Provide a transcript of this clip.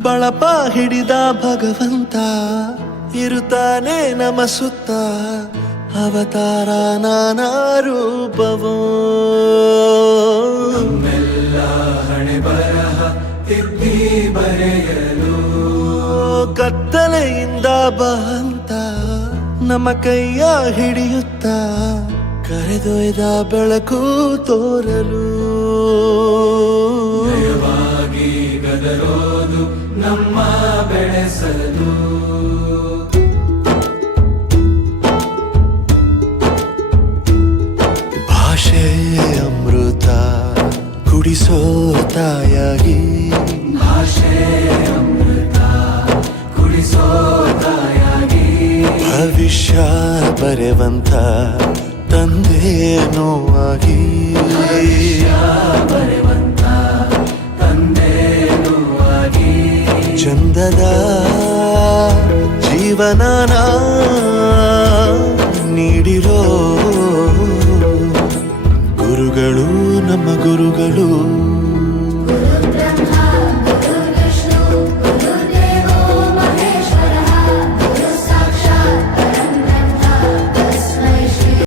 ಬಳಪ ಹಿಡಿದ ಭಗವಂತ ಇರುತ್ತಾನೆ ನಮ ಸುತ್ತ ಅವತಾರ ನಾನಾ ರೂಪವೋ ನಮ್ಮೆಲ್ಲ ಹಣೆ ಬರಹ ತಿದ್ದಿ ಬರೆಯಲು ಕತ್ತಲೆಯಿಂದ ಬಂತ ನಮ್ಮ ಕೈಯ ಹಿಡಿಯುತ್ತ ಕರೆದೊಯ್ದ ಬೆಳಕು ತೋರಲು ದಯವಾಗಿ ಗದರೋದು ನಮ್ಮ ಬೆಳೆಸಲು ಭಾಷೆ ಅಮೃತ ಕುಡಿಸೋ ತಾಯಾಗಿ ಭಾಷೆ ಅಮೃತ ಕುಡಿಸೋ ತಾಯಾಗಿ ಭವಿಷ್ಯ ಬರೆವಂತ ತಂದೇನೋ ಆಗಿ ಬರೆವಂತ ತಂದೇನೂ ಆಗಿ ಚಂದದ ಜೀವನನ ನೀಡಿರೋ ಗುರುಗಳು ನಮ್ಮ ಗುರುಗಳು ಗುರು ಬ್ರಹ್ಮ